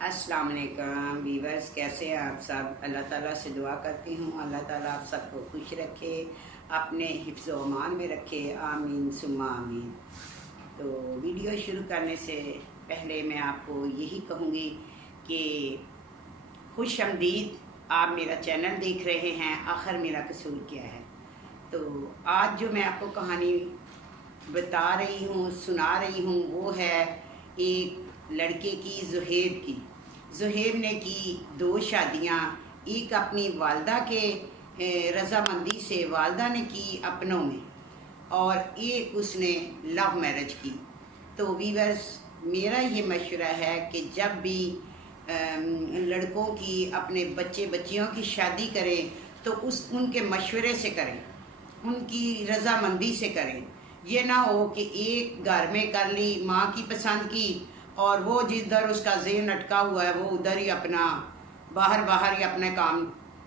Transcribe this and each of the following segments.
अस्सलाम वालेकुम वीवर्स, कैसे हैं आप सब। अल्लाह ताला से दुआ करती हूँ अल्लाह ताला आप सबको खुश रखे, अपने हिफ्ज़ व अमान में रखे। आमीन सुम्मा आमीन। तो वीडियो शुरू करने से पहले मैं आपको यही कहूँगी कि खुश आमदीद, आप मेरा चैनल देख रहे हैं। आखिर मेरा कसूर क्या है। तो आज जो मैं आपको कहानी बता रही हूँ, सुना रही हूँ, वो है एक लड़के की, ज़ुहैब की। ज़ुहैब ने की 2 शादियाँ। एक अपनी वालदा के रज़ामंदी से वालदा ने की अपनों में, और एक उसने लव मैरिज की। तो वीवर्स, मेरा ये मशवरा है कि जब भी लड़कों की, अपने बच्चे बच्चियों की शादी करें तो उनके मशवरे से करें, उनकी रज़ामंदी से करें। ये ना हो कि एक घर में कर ली, माँ की पसंद की, और वो जिधर उसका ज़हन अटका हुआ है वो उधर ही अपना बाहर ही अपने काम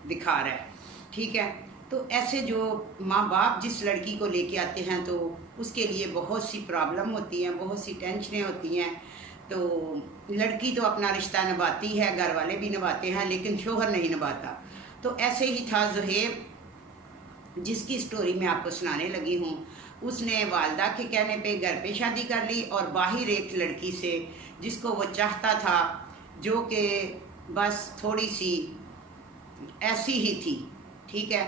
दिखा रहा है। ठीक है। तो ऐसे जो माँ बाप जिस लड़की को लेके आते हैं तो उसके लिए बहुत सी प्रॉब्लम होती हैं, बहुत सी टेंशनें होती हैं। तो लड़की तो अपना रिश्ता निभाती है, घर वाले भी निभाते हैं, लेकिन शोहर नहीं निभाता। तो ऐसे ही था ज़ुहैब, जिसकी स्टोरी मैं आपको सुनाने लगी हूँ। उसने वालदा के कहने पे घर पे शादी कर ली, और बाहर एक लड़की से जिसको वो चाहता था, जो कि बस थोड़ी सी ऐसी ही थी। ठीक है।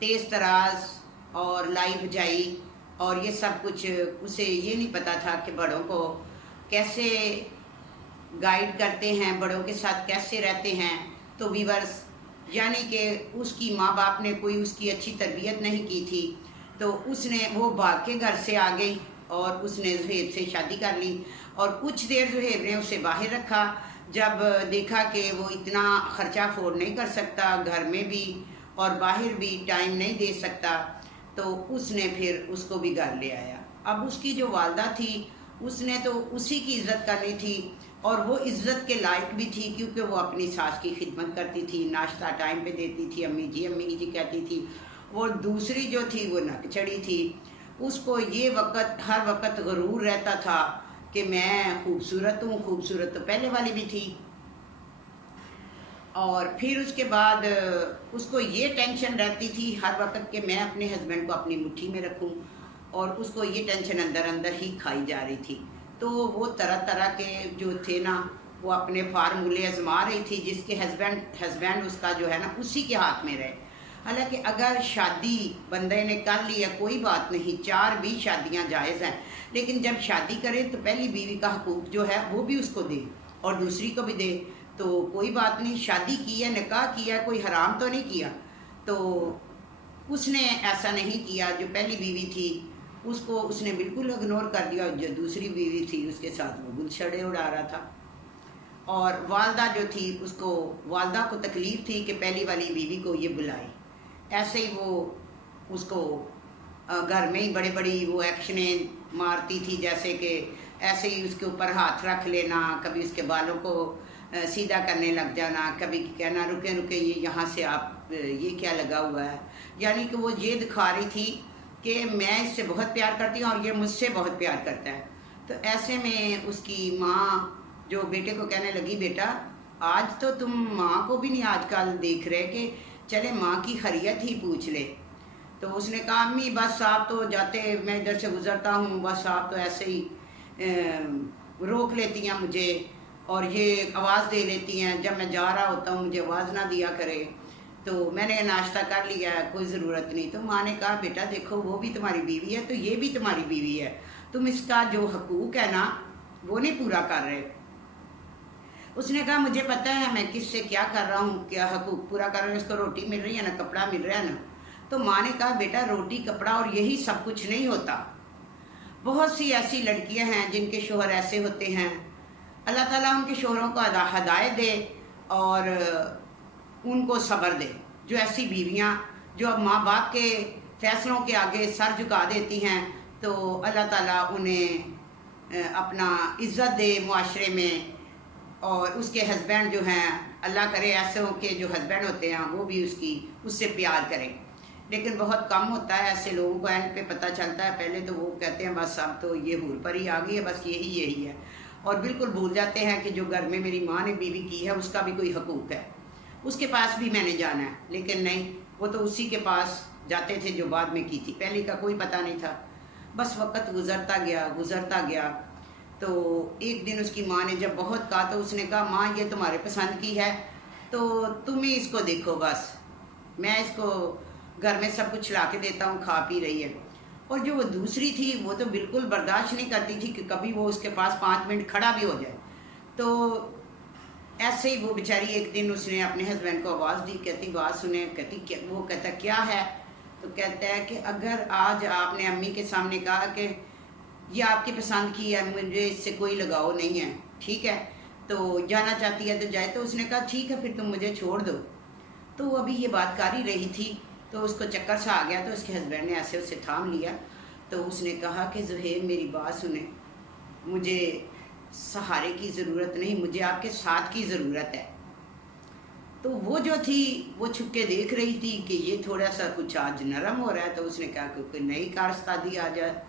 तेज़ तराज और लाई बजाई और ये सब कुछ। उसे ये नहीं पता था कि बड़ों को कैसे गाइड करते हैं, बड़ों के साथ कैसे रहते हैं। तो वीवर्स, यानी कि उसकी माँ बाप ने कोई उसकी अच्छी तरबियत नहीं की थी। तो वो भाग के घर से आ गई और उसने ज़ुहैब से शादी कर ली। और कुछ देर ज़ुहैब ने उसे बाहर रखा। जब देखा कि वो इतना ख़र्चा अफोर्ड नहीं कर सकता, घर में भी और बाहर भी टाइम नहीं दे सकता, तो उसने फिर उसको भी घर ले आया। अब उसकी जो वालदा थी, उसने तो उसी की इज़्ज़त करनी थी, और वो इज़्ज़त के लायक भी थी, क्योंकि वो अपनी सास की खिदमत करती थी, नाश्ता टाइम पे देती थी, अम्मी जी कहती थी। और दूसरी जो थी वो नक चढ़ी थी। उसको ये हर वक्त गरूर रहता था कि मैं खूबसूरत हूँ। खूबसूरत तो पहले वाली भी थी। और फिर उसके बाद उसको ये टेंशन रहती थी हर वक्त कि मैं अपने हस्बैंड को अपनी मुट्ठी में रखूं, और उसको ये टेंशन अंदर अंदर ही खाई जा रही थी। तो वो तरह तरह के जो थे ना, वो अपने फार्मूले आजमा रही थी, जिसके हस्बैंड उसका जो है ना उसी के हाथ में रहे। हालांकि अगर शादी बंदे ने कर ली है कोई बात नहीं, 4 भी शादियां जायज़ हैं, लेकिन जब शादी करे तो पहली बीवी का हकूक जो है वो भी उसको दे और दूसरी को भी दे। तो कोई बात नहीं, शादी की है, निकाह किया है, कोई हराम तो नहीं किया। तो उसने ऐसा नहीं किया। जो पहली बीवी थी उसको उसने बिल्कुल इग्नोर कर दिया, जो दूसरी बीवी थी उसके साथ वो गुलछड़े उड़ा रहा था। और वालदा जो थी, वालदा को तकलीफ़ थी कि पहली वाली बीवी को ये बुलाए। ऐसे ही वो उसको घर में ही बड़े बड़ी वो एक्शनें मारती थी, जैसे कि ऐसे ही उसके ऊपर हाथ रख लेना, कभी उसके बालों को सीधा करने लग जाना, कभी कहना रुके रुके ये यहाँ से आप ये क्या लगा हुआ है। यानी कि वो ये दिखा रही थी कि मैं इससे बहुत प्यार करती हूँ और ये मुझसे बहुत प्यार करता है। तो ऐसे में उसकी माँ जो बेटे को कहने लगी, बेटा आज तो तुम माँ को भी नहीं आजकल देख रहे कि चले माँ की खैरियत ही पूछ ले। तो उसने कहा, अम्मी बस आप तो जाते, मैं इधर से गुजरता हूँ, बस आप तो ऐसे ही रोक लेती हैं मुझे और ये आवाज़ दे लेती हैं, जब मैं जा रहा होता हूँ मुझे आवाज़ ना दिया करे। तो मैंने नाश्ता कर लिया है, कोई ज़रूरत नहीं। तो माँ ने कहा, बेटा देखो वो भी तुम्हारी बीवी है तो ये भी तुम्हारी बीवी है, तुम इसका जो हकूक़ है ना वो नहीं पूरा कर रहे। उसने कहा, मुझे पता है मैं किससे क्या कर रहा हूँ, क्या हकूक़ पूरा कर रहा हूँ, इसको रोटी मिल रही है ना, कपड़ा मिल रहा है ना। तो माँ ने कहा, बेटा रोटी कपड़ा और यही सब कुछ नहीं होता। बहुत सी ऐसी लड़कियां हैं जिनके शोहर ऐसे होते हैं। अल्लाह ताला उनके शोहरों को हदायत दे और उनको सब्र दे। जो ऐसी बीवियां जो अब माँ बाप के फैसलों के आगे सर झुका देती हैं, तो अल्लाह ताला उन्हें अपना इज़्ज़त दे मुआशरे में। और उसके हस्बैंड जो हैं, अल्लाह करे ऐसे के जो हस्बैंड होते हैं वो भी उससे प्यार करें। लेकिन बहुत कम होता है ऐसे लोगों को, एंड पे पता चलता है। पहले तो वो कहते हैं बस अब तो ये हूर पर ही आ गई है, बस यही है। और बिल्कुल भूल जाते हैं कि जो घर में मेरी माँ ने बीवी की है उसका भी कोई हकूक़ है, उसके पास भी मैंने जाना है। लेकिन नहीं, वो तो उसी के पास जाते थे जो बाद में की थी, पहले का कोई पता नहीं था। बस वक्त गुज़रता गया। तो एक दिन उसकी माँ ने जब बहुत कहा तो उसने कहा, माँ ये तुम्हारे पसंद की है तो तुम ही इसको देखो, बस मैं इसको घर में सब कुछ ला के देता हूँ, खा पी रही है। और जो वो दूसरी थी वो तो बिल्कुल बर्दाश्त नहीं करती थी कि कभी वो उसके पास 5 मिनट खड़ा भी हो जाए। तो ऐसे ही वो बेचारी एक दिन उसने अपने हस्बैंड को आवाज़ दी, कहती बात सुने, कहती क्या? वो कहता क्या है? तो कहता है कि अगर आज आपने अम्मी के सामने कहा कि ये आपकी पसंद की है, मुझे इससे कोई लगाव नहीं है, ठीक है, तो जाना चाहती है तो जाए। तो उसने कहा ठीक है फिर तुम मुझे छोड़ दो। तो वो अभी ये बात कर ही रही थी तो उसको चक्कर सा आ गया, तो उसके हस्बैंड ने ऐसे उसे थाम लिया। तो उसने कहा कि ज़ुहैर मेरी बात सुने, मुझे सहारे की ज़रूरत नहीं, मुझे आपके साथ की ज़रूरत है। तो वो जो थी वो छुप के देख रही थी कि ये थोड़ा सा कुछ आज नरम हो रहा है। तो उसने कहा कि कोई नई कारस्तादी आ जाए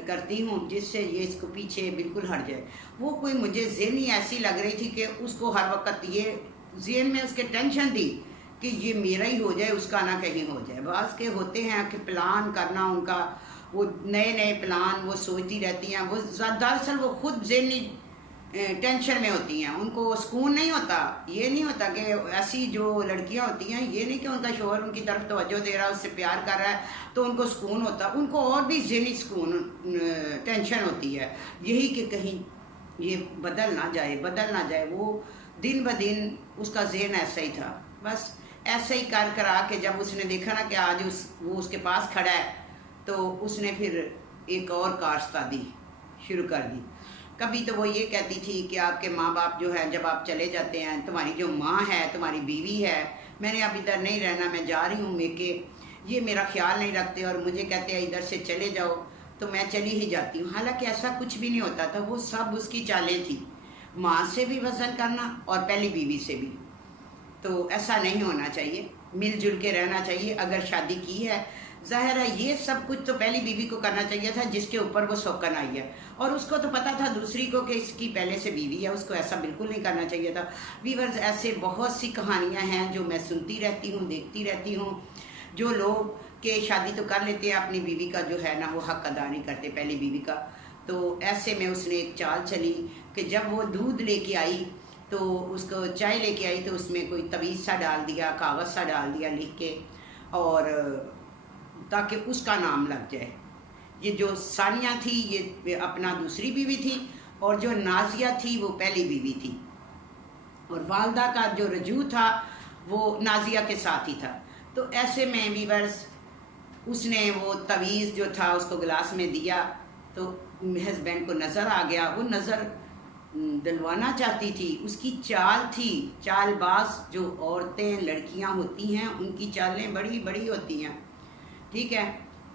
करती हूँ जिससे ये इसको पीछे बिल्कुल हट जाए। वो कोई मुझे ज़हनी ऐसी लग रही थी कि उसको हर वक्त ये ज़हन में उसके टेंशन थी कि ये मेरा ही हो जाए, उसका ना कहीं हो जाए। बाज़ के होते हैं कि प्लान करना उनका, वो नए नए प्लान वो सोचती रहती हैं, वो दरअसल वो खुद ज़हनी टेंशन में होती हैं, उनको सुकून नहीं होता। ये नहीं होता कि ऐसी जो लड़कियां होती हैं, ये नहीं कि उनका शोहर उनकी तरफ तवज्जो दे रहा है, उससे प्यार कर रहा है तो उनको सुकून होता, उनको और भी ज़हनी सुकून टेंशन होती है, यही कि कहीं ये बदल ना जाए। वो दिन ब दिन उसका ज़हन ऐसा ही था। बस ऐसे ही कर करा के जब उसने देखा ना कि आज वो उसके पास खड़ा है, तो उसने फिर एक और कारस्तादी शुरू कर दी। कभी तो वो ये कहती थी कि आपके माँ बाप जो है जब आप चले जाते हैं, तुम्हारी जो माँ है, तुम्हारी बीवी है, मैंने अब इधर नहीं रहना, मैं जा रही हूँ मेके, ये मेरा ख्याल नहीं रखते और मुझे कहते हैं इधर से चले जाओ, तो मैं चली ही जाती हूँ। हालांकि ऐसा कुछ भी नहीं होता था, वो सब उसकी चालें थी, माँ से भी वज़न करना और पहली बीवी से भी। तो ऐसा नहीं होना चाहिए, मिलजुल के रहना चाहिए। अगर शादी की है, ज़ाहिर है ये सब कुछ तो पहली बीवी को करना चाहिए था जिसके ऊपर वो सौकन आई है, और उसको तो पता था दूसरी को कि इसकी पहले से बीवी है, उसको ऐसा बिल्कुल नहीं करना चाहिए था। व्यूअर्स, ऐसे बहुत सी कहानियां हैं जो मैं सुनती रहती हूँ, देखती रहती हूँ। जो लोग के शादी तो कर लेते हैं, अपनी बीवी का जो है ना वो हक अदा नहीं करते, पहली बीवी का। तो ऐसे में उसने एक चाल चली कि जब वो दूध लेके आई तो उसको चाय लेके आई तो उसमें कोई तवीज़ सा डाल दिया, कागज़ सा डाल दिया लिख के, और ताकि उसका नाम लग जाए। ये जो सानिया थी ये अपना दूसरी बीवी थी, और जो नाजिया थी वो पहली बीवी थी, और वालदा का जो रजू था वो नाजिया के साथ ही था। तो ऐसे में व्यूअर्स उसने वो तवीज़ जो था उसको गिलास में दिया, तो हस्बैंड को नज़र आ गया, वो नज़र दिलवाना चाहती थी, उसकी चाल थी, चालबाज जो औरतें लड़कियां होती हैं उनकी चालें बड़ी बड़ी होती हैं, ठीक है।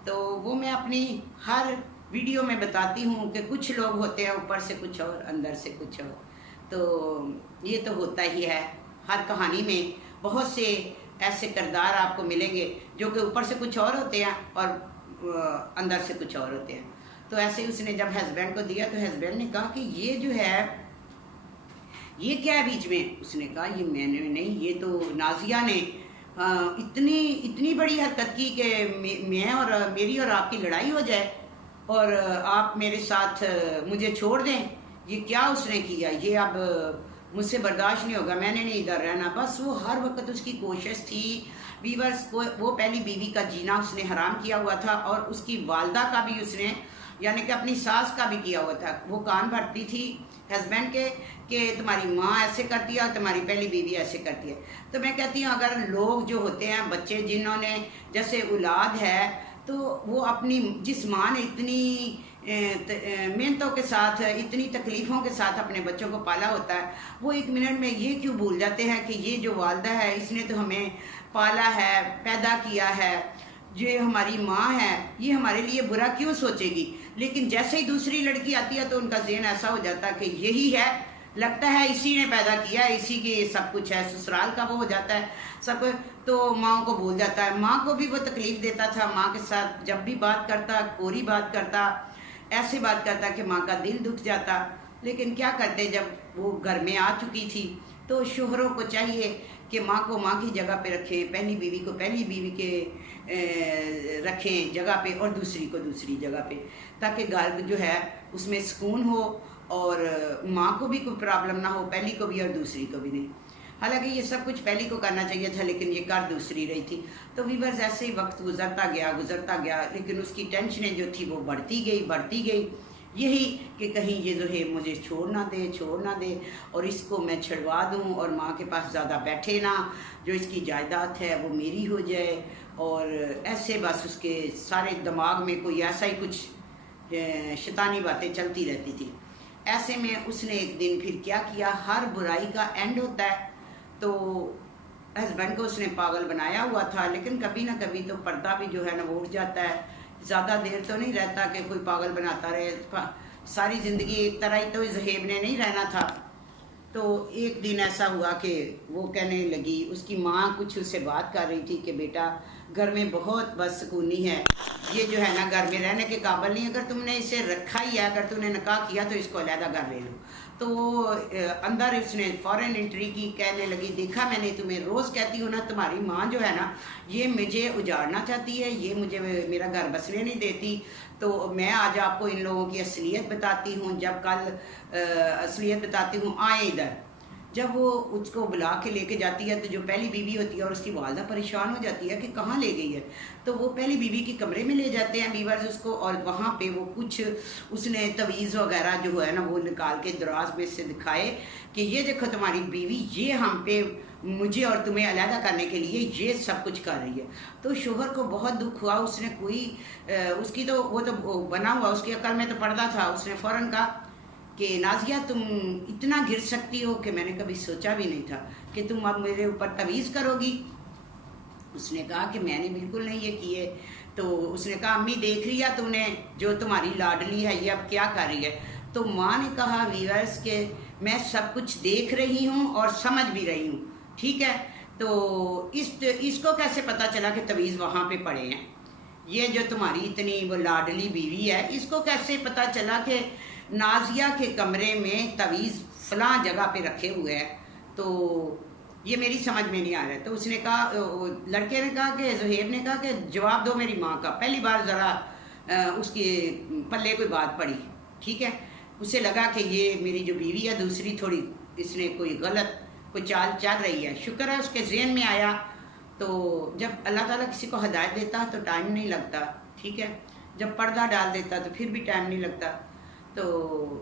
तो वो मैं अपनी हर वीडियो में बताती हूँ कि कुछ लोग होते हैं ऊपर से कुछ और अंदर से कुछ और। तो ये तो होता ही है, हर कहानी में बहुत से ऐसे किरदार आपको मिलेंगे जो कि ऊपर से कुछ और होते हैं और अंदर से कुछ और होते हैं। तो ऐसे ही उसने जब हस्बैंड को दिया तो हस्बैंड ने कहा कि ये जो है ये क्या है बीच में? उसने कहा ये मैंने नहीं, ये तो नाजिया ने इतनी बड़ी हरकत की कि मैं और मेरी और आपकी लड़ाई हो जाए और आप मेरे साथ मुझे छोड़ दें। ये क्या उसने किया? ये अब मुझसे बर्दाश्त नहीं होगा, मैंने नहीं इधर रहना। बस वो हर वक्त उसकी कोशिश थी व्यूअर्स को, वो पहली बीवी का जीना उसने हराम किया हुआ था, और उसकी वालदा का भी उसने यानी कि अपनी सास का भी किया हुआ था। वो कान भरती थी हस्बैंड के कि तुम्हारी माँ ऐसे करती है और तुम्हारी पहली बीवी ऐसे करती है। तो मैं कहती हूँ अगर लोग जो होते हैं, बच्चे जिन्होंने जैसे औलाद है, तो वो अपनी जिस माँ ने इतनी मेहनतों के साथ, इतनी तकलीफ़ों के साथ अपने बच्चों को पाला होता है, वो एक मिनट में ये क्यों भूल जाते हैं कि ये जो वालदा है इसने तो हमें पाला है, पैदा किया है, जो हमारी माँ है ये हमारे लिए बुरा क्यों सोचेगी। लेकिन जैसे ही दूसरी लड़की आती है तो उनका ज़हन ऐसा हो जाता है कि यही है, लगता है इसी ने पैदा किया है, इसी के सब कुछ है, ससुराल का वो हो जाता है सब। तो माँ को भूल जाता है। माँ को भी वो तकलीफ़ देता था, माँ के साथ जब भी बात करता, कोरी बात करता, ऐसी बात करता कि माँ का दिल दुख जाता। लेकिन क्या करते, जब वो घर में आ चुकी थी तो शोहरों को चाहिए कि माँ को माँ की जगह पे रखें, पहली बीवी को पहली बीवी के रखें जगह पे और दूसरी को दूसरी जगह पे, ताकि घर जो है उसमें सुकून हो और माँ को भी कोई प्रॉब्लम ना हो, पहली को भी और दूसरी को भी नहीं। हालांकि ये सब कुछ पहली को करना चाहिए था, लेकिन ये कर दूसरी रही थी। तो व्यूअर्स ऐसे ही वक्त गुजरता गया, लेकिन उसकी टेंशनें जो थी वो बढ़ती गई, यही कि कहीं ये जो है मुझे छोड़ ना दे और इसको मैं छुड़वा दूं और माँ के पास ज़्यादा बैठे ना, जो इसकी जायदाद है वो मेरी हो जाए। और ऐसे बस उसके सारे दिमाग में कोई ऐसा ही कुछ शैतानी बातें चलती रहती थी। ऐसे में उसने एक दिन फिर क्या किया, हर बुराई का एंड होता है, तो हस्बैंड को उसने पागल बनाया हुआ था, लेकिन कभी ना कभी तो पर्दा भी जो है ना वो उठ जाता है। ज़्यादा देर तो नहीं रहता कि कोई पागल बनाता रहे, सारी ज़िंदगी एक तरह ही तो ज़हेब ने नहीं रहना था। तो एक दिन ऐसा हुआ कि वो कहने लगी, उसकी माँ कुछ उससे बात कर रही थी कि बेटा घर में बहुत बदसकूनी है, ये जो है ना घर में रहने के काबिल नहीं, अगर तुमने इसे रखा ही है, अगर तुमने निकाह किया तो इसको अलहदा कर ले लो। तो वो अंदर उसने फॉरेन एंट्री की, कहने लगी देखा मैंने तुम्हें रोज़ कहती हूँ ना, तुम्हारी माँ जो है ना ये मुझे उजाड़ना चाहती है, ये मुझे मेरा घर बसने नहीं देती। तो मैं आज आपको इन लोगों की असलियत बताती हूँ, जब कल असलियत बताती हूँ, आए इधर। जब वो उसको बुला के लेके जाती है तो जो पहली बीवी होती है और उसकी वालदा परेशान हो जाती है कि कहाँ ले गई है, तो वो पहली बीवी के कमरे में ले जाते हैं व्यूअर्स उसको, और वहाँ पे वो कुछ उसने तवीज़ वगैरह जो है ना वो निकाल के दराज में से दिखाए कि ये देखो तुम्हारी बीवी ये हम पे मुझे और तुम्हें अलहदा करने के लिए ये सब कुछ कर रही है। तो शोहर को बहुत दुख हुआ, उसने कोई उसकी तो वो तो बना हुआ, उसकी अकल में तो पर्दा था, उसने फ़ौरन कहा कि नाजिया तुम इतना गिर सकती हो कि मैंने कभी सोचा भी नहीं था कि तुम अब मेरे ऊपर तवीज़ करोगी। उसने कहा कि मैंने बिल्कुल नहीं ये किए। तो उसने कहा अम्मी देख रही है तुमने, जो तुम्हारी लाडली है ये अब क्या कर रही है। तो माँ ने कहा व्यूअर्स के मैं सब कुछ देख रही हूँ और समझ भी रही हूँ, ठीक है। तो इसको कैसे पता चला कि तवीज़ वहाँ पे पड़े हैं, ये जो तुम्हारी इतनी वो लाडली बीवी है, इसको कैसे पता चला कि नाजिया के कमरे में तवीज़ फलां जगह पे रखे हुए हैं। तो ये मेरी समझ में नहीं आ रहा है। तो उसने कहा, लड़के ने कहा कि ज़ुहैब ने कहा कि जवाब दो मेरी माँ का। पहली बार ज़रा उसके पल्ले कोई बात पड़ी, ठीक है। उसे लगा कि ये मेरी जो बीवी है दूसरी थोड़ी इसने कोई गलत कोई चाल चल रही है। शुक्र है उसके ज़हन में आया। तो जब अल्लाह ताला किसी को हिदायत देता तो टाइम नहीं लगता, ठीक है। जब पर्दा डाल देता तो फिर भी टाइम नहीं लगता। तो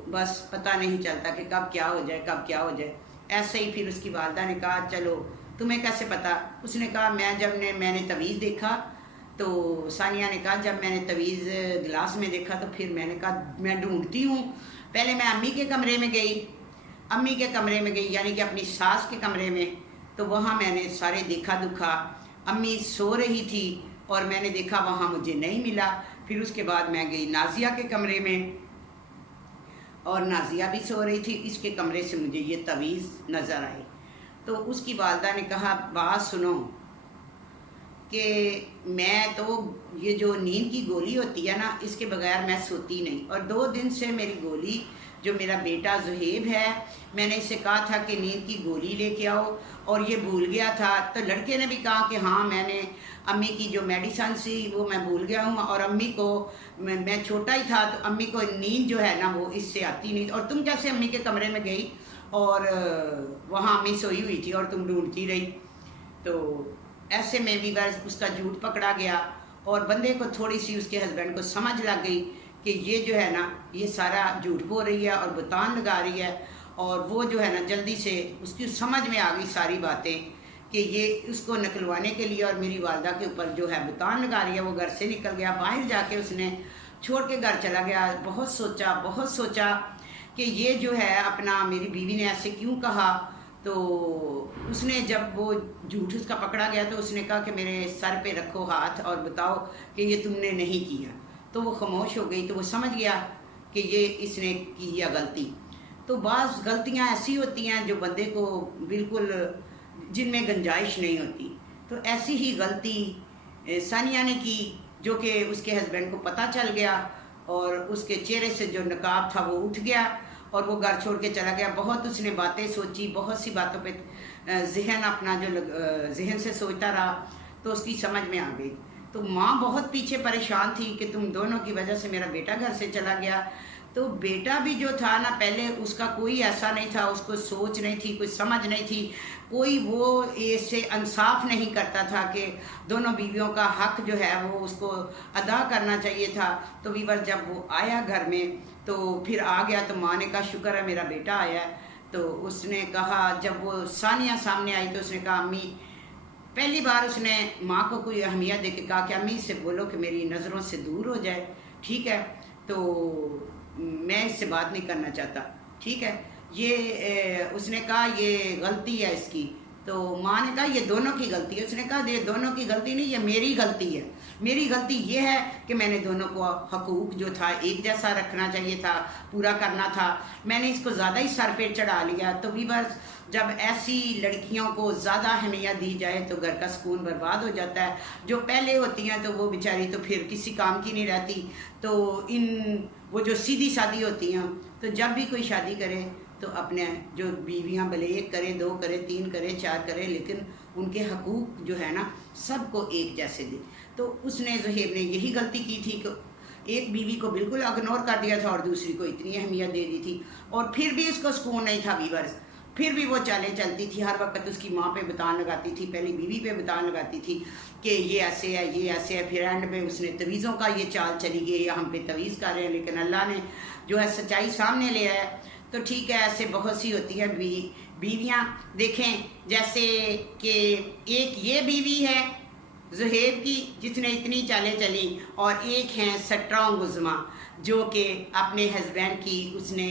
बस पता नहीं चलता कि कब क्या हो जाए। ऐसे ही फिर उसकी वालदा ने कहा चलो तुम्हें कैसे पता। उसने कहा मैंने तवीज़ देखा। तो सानिया ने कहा जब मैंने तवीज़ गिलास में देखा तो फिर मैंने कहा मैं ढूंढती हूँ। पहले मैं अम्मी के कमरे में गई, यानी कि अपनी सास के कमरे में। तो वहाँ मैंने सारे देखा दुखा, अम्मी सो रही थी और मैंने देखा वहाँ मुझे नहीं मिला। फिर उसके बाद मैं गई नाजिया के कमरे में और नाजिया भी सो रही थी, इसके कमरे से मुझे ये तवीज़ नज़र आई। तो उसकी वालदा ने कहा बात सुनो कि मैं तो ये जो नींद की गोली होती है ना इसके बगैर मैं सोती नहीं, और 2 दिन से मेरी गोली जो मेरा बेटा ज़ुहैब है मैंने इसे कहा था कि नींद की गोली लेके आओ और ये भूल गया था। तो लड़के ने भी कहा कि हाँ मैंने अम्मी की जो मेडिसन थी वो मैं भूल गया हूँ, और अम्मी को मैं छोटा ही था तो अम्मी को नींद जो है ना वो इससे आती नहीं। और तुम कैसे अम्मी के कमरे में गई और वहाँ अम्मी सोई हुई थी और तुम ढूंढती रही। तो ऐसे में भी बस उसका झूठ पकड़ा गया और बंदे को थोड़ी सी उसके हस्बैंड को समझ लग गई कि ये जो है ना ये सारा झूठ बोल रही है और बुतान लगा रही है। और वो जो है ना जल्दी से उसकी समझ में आ गई सारी बातें कि ये उसको निकलवाने के लिए और मेरी वालदा के ऊपर जो है बुतान लगा रही है। वो घर से निकल गया, बाहर जाके उसने छोड़ के घर चला गया। बहुत सोचा कि ये जो है अपना मेरी बीवी ने ऐसे क्यों कहा। तो उसने जब वो झूठ उसका पकड़ा गया तो उसने कहा कि मेरे सर पे रखो हाथ और बताओ कि ये तुमने नहीं किया। तो वो खामोश हो गई। तो वो समझ गया कि ये इसने किया गलती। तो बाज़ गलतियां ऐसी होती हैं जो बंदे को बिल्कुल जिनमें गुंजाइश नहीं होती। तो ऐसी ही गलती सानिया ने की जो कि उसके हस्बैंड को पता चल गया और उसके चेहरे से जो नकाब था वो उठ गया और वो घर छोड़ के चला गया। बहुत उसने बातें सोची, बहुत सी बातों पे जहन अपना जो जहन से सोचता रहा, तो उसकी समझ में आ गई। तो माँ बहुत पीछे परेशान थी कि तुम दोनों की वजह से मेरा बेटा घर से चला गया। तो बेटा भी जो था ना, पहले उसका कोई ऐसा नहीं था, उसको सोच नहीं थी, कुछ समझ नहीं थी, कोई वो ऐसे इंसाफ नहीं करता था कि दोनों बीवियों का हक जो है वो उसको अदा करना चाहिए था। तो वीवर जब वो आया घर में तो फिर आ गया, तो माँ ने कहा शुक्र है मेरा बेटा आया है। तो उसने कहा, जब वो सानिया सामने आई तो उसने कहा अम्मी, पहली बार उसने माँ को कोई अहमियत दे के कहा कि अम्मी से बोलो कि मेरी नज़रों से दूर हो जाए, ठीक है, तो मैं इससे बात नहीं करना चाहता, ठीक है। ये उसने कहा ये गलती है इसकी। तो माँ ने कहा ये दोनों की गलती है। उसने कहा ये दोनों की गलती नहीं, ये मेरी गलती है। मेरी गलती ये है कि मैंने दोनों को हकूक जो था एक जैसा रखना चाहिए था, पूरा करना था, मैंने इसको ज़्यादा ही सर पे चढ़ा लिया। तो भी बस जब ऐसी लड़कियों को ज़्यादा अहमियत दी जाए तो घर का सुकून बर्बाद हो जाता है। जो पहले होती हैं तो वो बेचारी तो फिर किसी काम की नहीं रहती। तो वो जो सीधी शादी होती हैं, तो जब भी कोई शादी करे तो अपने जो बीवियां भले 1 करे, 2 करे, 3 करे, 4 करे, लेकिन उनके हकूक जो है ना सबको एक जैसे दे। तो उसने ज़ुहैब ने यही गलती की थी कि एक बीवी को बिल्कुल इग्नोर कर दिया था और दूसरी को इतनी अहमियत दे दी थी, और फिर भी उसको सुकून नहीं था वीवर्स। फिर भी वो चालें चलती थी, हर वक्त उसकी माँ पे बतान लगाती थी, पहली बीवी पे बतान लगाती थी कि ये ऐसे है, ये ऐसे है। फिर एंड में उसने तवीज़ों का ये चाल चली गई, या हम पे तवीज़ कर रहे हैं, लेकिन अल्लाह ने जो है सच्चाई सामने ले आया। तो ठीक है, ऐसे बहुत सी होती है बीवियाँ। देखें जैसे कि एक ये बीवी है ज़ुहैब की जिसने इतनी चालें चली, और एक हैं स्ट्रॉन्ग उज़्मा जो कि अपने हस्बैंड की उसने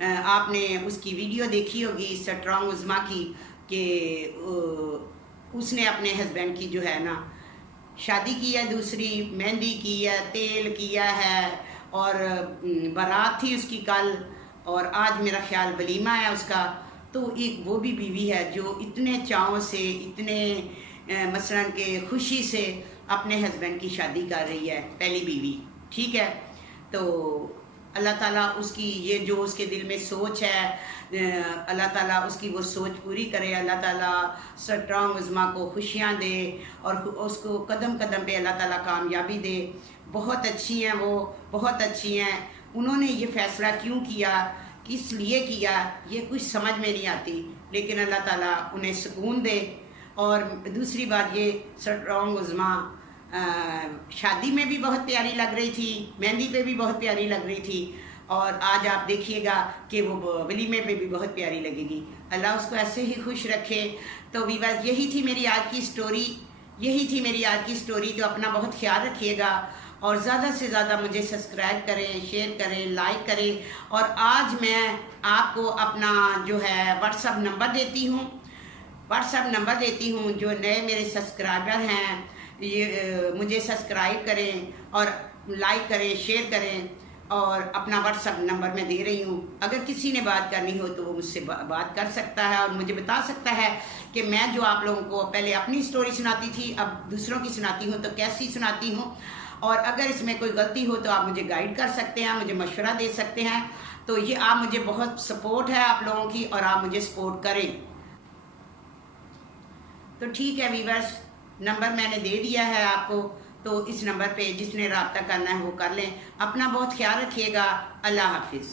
आपने उसकी वीडियो देखी होगी स्ट्रॉन्ग उज़्मा की, कि उसने अपने हस्बैंड की जो है ना शादी की है, दूसरी मेहंदी की है, तेल किया है, और बारात थी उसकी कल, और आज मेरा ख्याल वलीमा है उसका। तो एक वो भी बीवी है जो इतने चाव से, इतने मसलन के खुशी से अपने हस्बैंड की शादी कर रही है, पहली बीवी, ठीक है। तो अल्लाह ताला उसकी ये जो उसके दिल में सोच है, अल्लाह ताला उसकी वो सोच पूरी करे। अल्लाह ताला स्ट्रॉन्ग उज़्मा को खुशियाँ दे और उसको कदम कदम पे अल्लाह ताला कामयाबी दे। बहुत अच्छी हैं वो, बहुत अच्छी हैं। उन्होंने ये फ़ैसला क्यों किया, किस लिए किया, ये कुछ समझ में नहीं आती, लेकिन अल्लाह ताला उन्हें सुकून दे। और दूसरी बात ये, स्ट्रॉन्ग उज़्मा शादी में भी बहुत प्यारी लग रही थी, मेहंदी पे भी बहुत प्यारी लग रही थी, और आज आप देखिएगा कि वो वलीमे पे भी बहुत प्यारी लगेगी। अल्लाह उसको ऐसे ही खुश रखे। तो वीवर्स यही थी मेरी आज की स्टोरी, यही थी मेरी आज की स्टोरी। तो अपना बहुत ख्याल रखिएगा और ज़्यादा से ज़्यादा मुझे सब्सक्राइब करें, शेयर करें, लाइक करें। और आज मैं आपको अपना जो है व्हाट्सअप नंबर देती हूँ, जो नए मेरे सब्सक्राइबर हैं ये मुझे सब्सक्राइब करें और लाइक करें, शेयर करें, और अपना व्हाट्सअप नंबर मैं दे रही हूँ। अगर किसी ने बात करनी हो तो वो मुझसे बात कर सकता है और मुझे बता सकता है कि मैं जो आप लोगों को पहले अपनी स्टोरी सुनाती थी अब दूसरों की सुनाती हूँ तो कैसी सुनाती हूँ। और अगर इसमें कोई गलती हो तो आप मुझे गाइड कर सकते हैं, मुझे मशवरा दे सकते हैं। तो ये आप मुझे बहुत सपोर्ट है आप लोगों की, और आप मुझे सपोर्ट करें। तो ठीक है वीवर्स, नंबर मैंने दे दिया है आपको, तो इस नंबर पे जिसने रब्ता करना है वो कर लें। अपना बहुत ख्याल रखिएगा। अल्लाह हाफिज़।